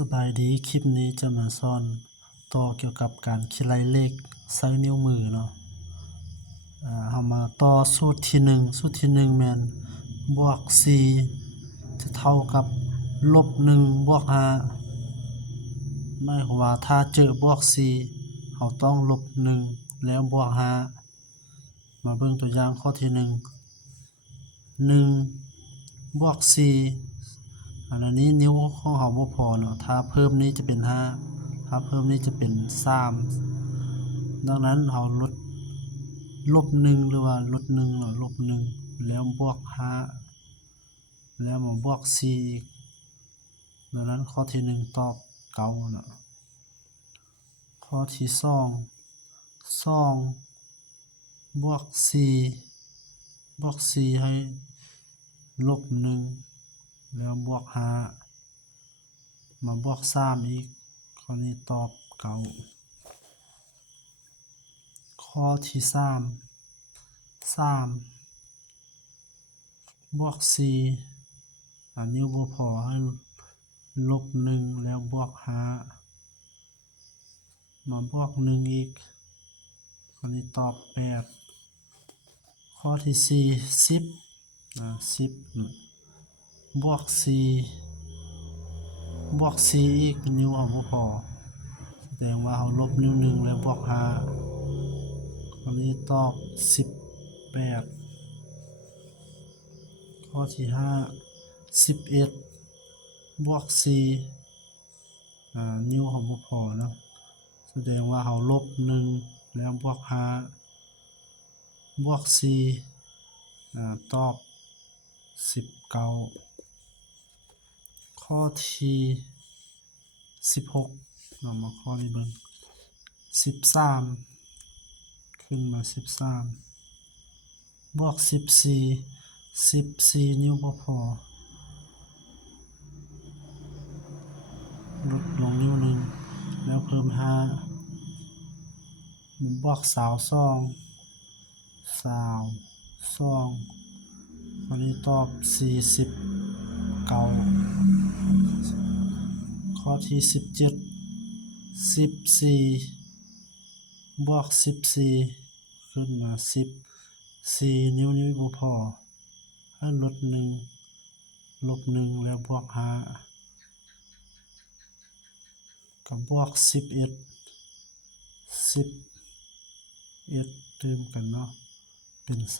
สบายดีคลิปนี้จะมาสอนต่อเกี่ยวกับการคิดไล่เลขใช้นิ้วมือเนาะเฮามาต่อสูตรที่1สูตรที่1แม่นบวก4จะเท่ากับลบ1บวก5หมายความว่าถ้าเจอบวก4เฮาต้องลบ1แล้วบวก5มาเบิ่งตัวอย่างข้อที่1บวก4อันนี้นิ้วของเฮาบ่พอเนาะถ้าเพิ่มนี้จะเป็น5ถ้าเพิ่มนี้จะเป็น3ดังนั้นเฮาลบ1หรือว่าลด1เนาะลบ1แล้วบวก5แล้วมาบวก4อีกดังนั้นข้อที่1ตอบเก้าเนาะข้อที่2บวก4ให้ลบ1แล้วบวก5มาบวก3อีกข้อนี้ตอบเก้าข้อที่3บวก4อันนี้บ่พอให้ลบ1แล้วบวก5มาบวก1อีกข้อนี้ตอบ8ข้อที่4 10บวก4อีกนิ้วเฮาบ่พอแสดงว่าเฮาลบนิ้ว1แล้วบวก5ข้อนี้ตอบ18ข้อที่5 11บวก4นิ้วเฮาบ่พอเนาะแสดงว่าเฮาลบ1แล้วบวก5บวก4ตอบ19ข้อที่16เรามาข้อนี้เบิ่ง13ขึ้นมา13บวก14นิ้วบ่พอลดลงนิ้ว1แล้วเพิ่ม5มันบวก22อันนี้ตอบ49ข้อที่17บวก14ขึ้นมา14นิ้วนี้บ่พอให้ลด1ลบ1แล้วบวก5กับบวก11เติมกันเนาะเป็น39